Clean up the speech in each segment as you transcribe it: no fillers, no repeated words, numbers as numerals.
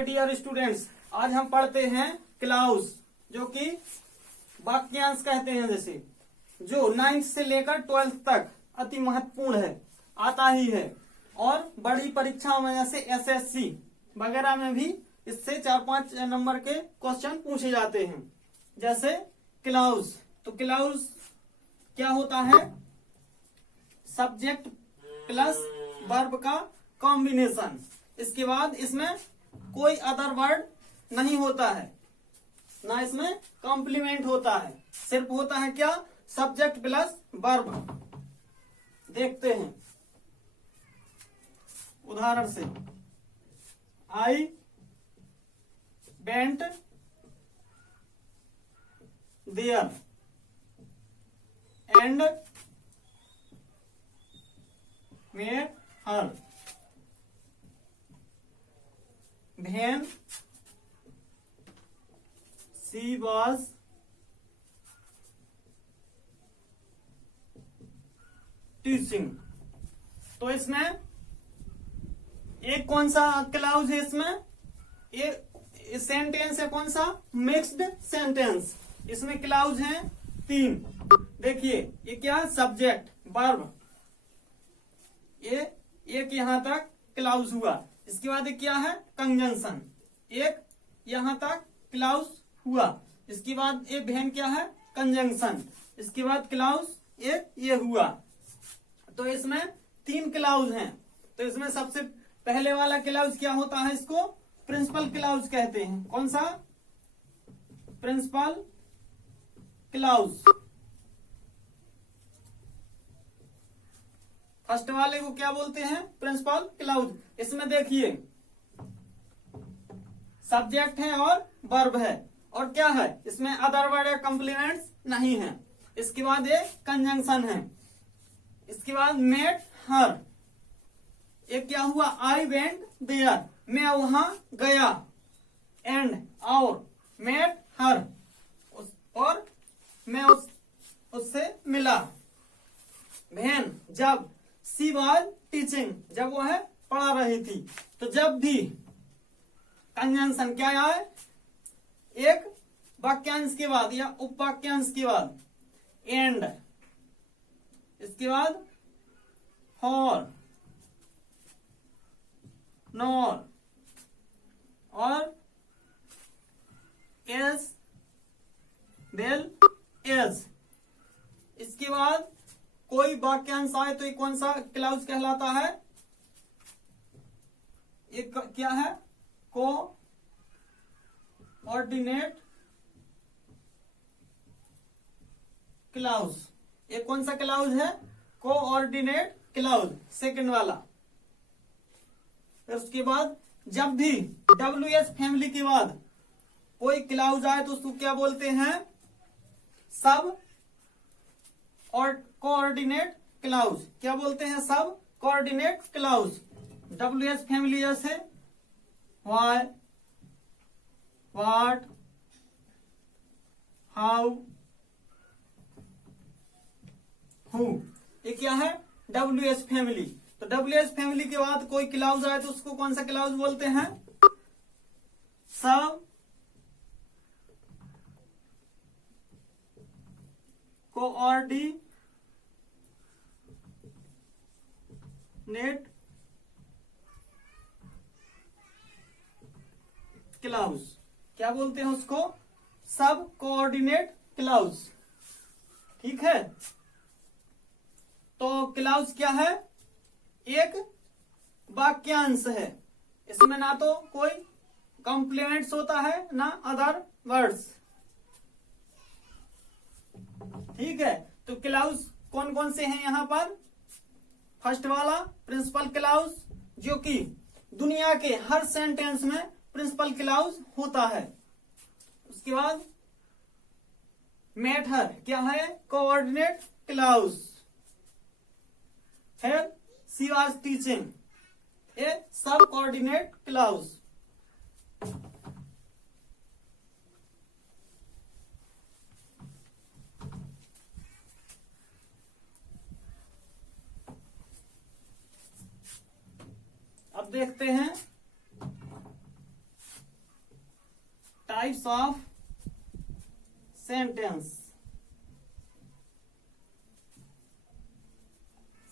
Dear students, आज हम पढ़ते हैं क्लाउज, जो कि वाक्यांश कहते हैं। जैसे जो 9th से लेकर 12th तक अति महत्वपूर्ण है, आता ही है। और बड़ी परीक्षाओं में जैसे एसएससी वगैरह में भी इससे 4-5 नंबर के क्वेश्चन पूछे जाते हैं। जैसे क्लाउज, तो क्लाउज क्या होता है? सब्जेक्ट प्लस वर्ब का कॉम्बिनेशन। इसके बाद इसमें कोई अदर वर्ड नहीं होता है, ना इसमें कॉम्प्लीमेंट होता है, सिर्फ होता है क्या? Subject plus verb. देखते हैं उदाहरण से। I went there and met her when she was teaching। तो इसमें एक कौन सा क्लाउज है? इसमें ये सेंटेंस है कौन सा? Mixed sentence. इसमें क्लाउज हैं 3। देखिए ये क्या है? सब्जेक्ट वर्ब, ये एक यहां तक क्लाउज हुआ। इसके बाद क्या है? कंजंक्शन, एक यहां तक क्लाउज हुआ। इसके बाद ये भेन क्या है? कंजंक्शन। इसके बाद क्लाउज एक ये हुआ। तो इसमें 3 क्लाउज हैं। तो इसमें सबसे पहले वाला क्लाउज क्या होता है? इसको प्रिंसिपल क्लाउज कहते हैं। कौन सा? Principal clause. फर्स्ट वाले को क्या बोलते हैं? Principal clause. इसमें देखिए सब्जेक्ट है और वर्ब है, और क्या है? इसमें अदर वर्ड या कॉम्प्लीमेंट्स नहीं है। इसके बाद ये कंजंक्शन है। इसके बाद मेट हर, ये क्या हुआ? आई वेंट देयर, मैं वहां गया। एंड और मेट हर, और मैं उससे मिला। वेन जब, सी वाज टीचिंग, जब वो है पढ़ा रही थी। तो जब भी कंजंक्शन क्या है? एक वाक्यांश के बाद या उपवाक्यांश के बाद एंड, इसके बाद फॉर, नॉर और एज वेल एज। इसके बाद कोई वाक्यांश आए तो ये कौन सा क्लाउज कहलाता है? ये क्या है? को ऑर्डिनेट क्लाउज। ये कौन सा क्लाउज है? को ऑर्डिनेट क्लाउज, सेकंड वाला। फिर उसके बाद जब भी WH फैमिली के बाद कोई क्लाउज आए तो उसको क्या बोलते हैं? सब और कोऑर्डिनेट क्लाउज। क्या बोलते हैं? सब कोऑर्डिनेट क्लाउज। WH फैमिली जैसे व्हाई, व्हाट, हाउ, हु, ये क्या है? WH family. तो WH फैमिली के बाद कोई क्लाउज आए तो उसको कौन सा क्लाउज बोलते हैं? सब कोऑर्डिनेट क्लाउज। क्या बोलते हैं उसको? सब कोऑर्डिनेट क्लाउज। ठीक है। तो क्लाउज क्या है? एक वाक्यांश है। इसमें ना तो कोई कॉम्प्लीमेंट्स होता है, ना अदर वर्ड्स। ठीक है। तो क्लाउज कौन कौन से हैं यहां पर? फर्स्ट वाला प्रिंसिपल क्लाउज, जो कि दुनिया के हर सेंटेंस में प्रिंसिपल क्लाउज होता है। उसके बाद मेट हर, क्या है? Coordinate clause. फिर शी वाज टीचिंग, ये सब कोऑर्डिनेट क्लाउज। अब देखते हैं टाइप्स ऑफ सेंटेंस।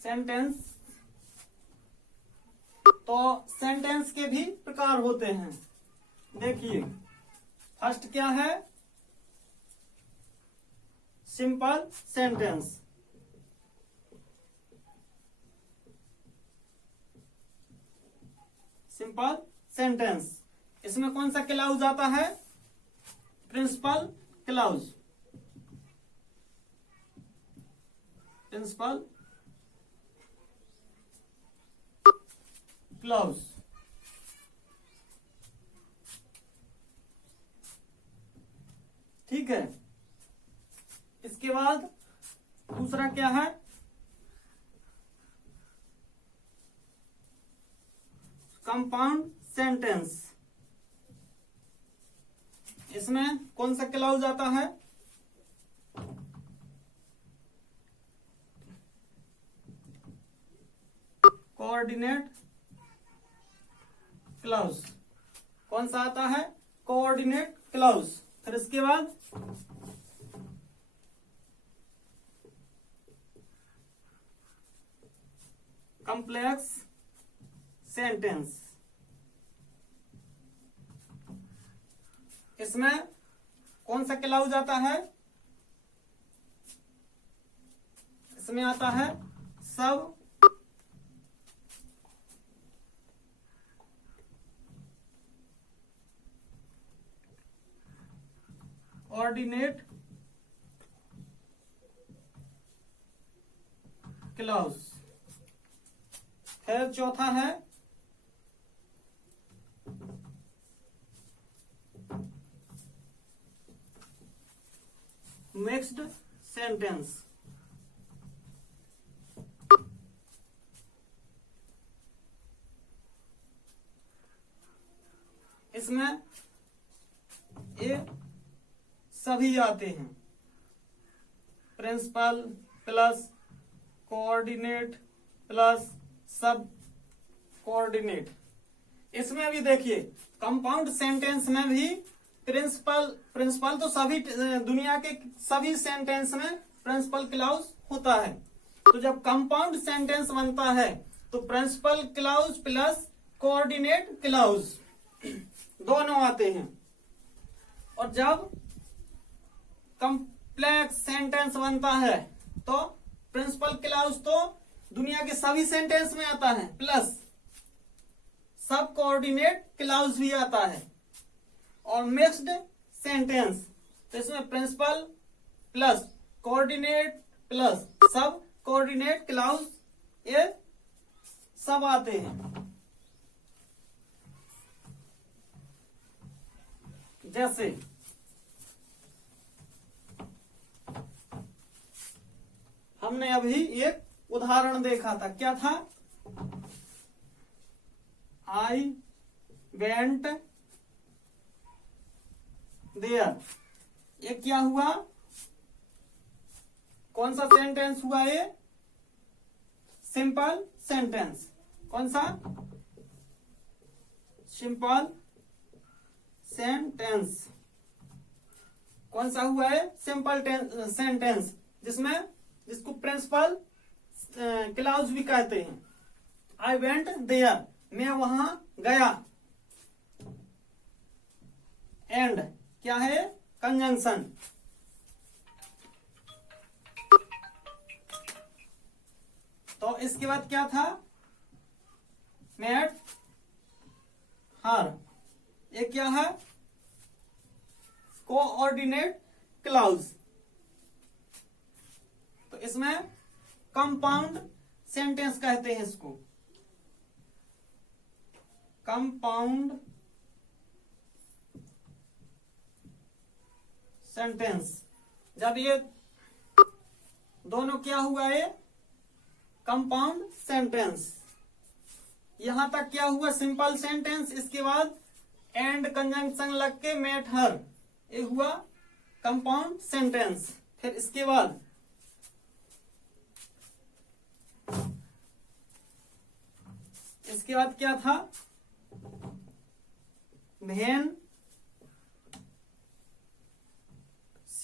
सेंटेंस, तो सेंटेंस के भी प्रकार होते हैं। देखिए, फर्स्ट क्या है? Simple sentence. सिंपल सेंटेंस, इसमें कौन सा क्लाउज आता है? Principal clause. Principal clause. ठीक है। इसके बाद दूसरा क्या है? Compound sentence. इसमें कौन सा क्लाउज आता है? Coordinate clause. कौन सा आता है? Coordinate clause. फिर इसके बाद कॉम्प्लेक्स सेंटेंस। इसमें कौन सा क्लाउज आता है? इसमें आता है सब ऑर्डिनेट क्लाउज। फिर चौथा है मिक्स्ड सेंटेंस। इसमें ये सभी आते हैं, प्रिंसिपल प्लस कोऑर्डिनेट प्लस सब कोऑर्डिनेट। इसमें भी देखिए, कंपाउंड सेंटेंस में भी प्रिंसिपल तो सभी दुनिया के सभी सेंटेंस में प्रिंसिपल क्लाउज होता है। तो जब कंपाउंड सेंटेंस बनता है तो principal clause plus coordinate clause दोनों आते हैं। और जब कॉम्प्लेक्स सेंटेंस बनता है तो प्रिंसिपल क्लाउज तो दुनिया के सभी सेंटेंस में आता है, प्लस सब कोऑर्डिनेट क्लाउज भी आता है। और मिक्स्ड सेंटेंस, तो इसमें प्रिंसिपल प्लस कोऑर्डिनेट प्लस सब कोऑर्डिनेट क्लाउज ये सब आते हैं। जैसे हमने अभी एक उदाहरण देखा था, क्या था? I went there. ये क्या हुआ? कौन सा सेंटेंस हुआ ये? Simple sentence. कौन सा? Simple sentence. कौन सा हुआ है? सिंपल सेंटेंस, जिसको प्रिंसिपल क्लाउज भी कहते हैं। आई वेंट देयर, मैं वहां गया। एंड क्या है? कंजंक्शन। तो इसके बाद क्या था? Met her. ये क्या है? Coordinate clause. तो इसमें कंपाउंड सेंटेंस कहते हैं इसको, कंपाउंड सेंटेंस। जब ये दोनों क्या हुआ? ये कंपाउंड सेंटेंस। यहां तक क्या हुआ? Simple sentence. इसके बाद एंड कंजंक्शन लग के मेट हर, ये हुआ कंपाउंड सेंटेंस। फिर इसके बाद क्या था? When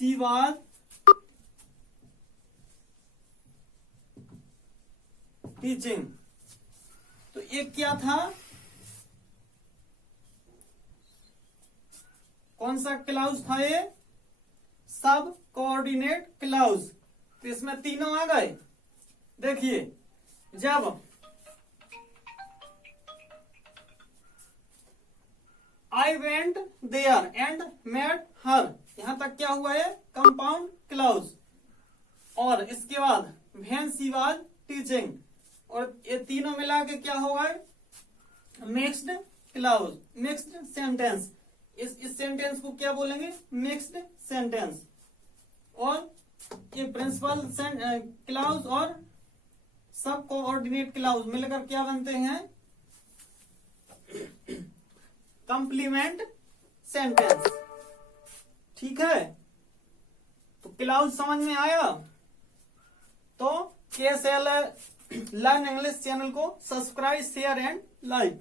she was teaching. तो एक क्या था, कौन सा क्लाउज था ये, सब कोऑर्डिनेट क्लाउज। तो इसमें तीनों आ गए। देखिए जब I went there and met her, यहां तक क्या हुआ है, कंपाउंड क्लाउज। और इसके बाद व्हेन शी वाज टीचिंग, और ये तीनों मिला के क्या होगा, मिक्स्ड क्लाउज, मिक्स्ड सेंटेंस। इस सेंटेंस को क्या बोलेंगे, मिक्स्ड सेंटेंस। और ये प्रिंसिपल क्लाउज और सब कोऑर्डिनेट क्लाउज मिलकर क्या बनते हैं, कंप्लीमेंट सेंटेंस। ठीक है, तो क्लाउज समझ में आया। तो KSL लर्न इंग्लिश चैनल को सब्सक्राइब, शेयर एंड लाइक।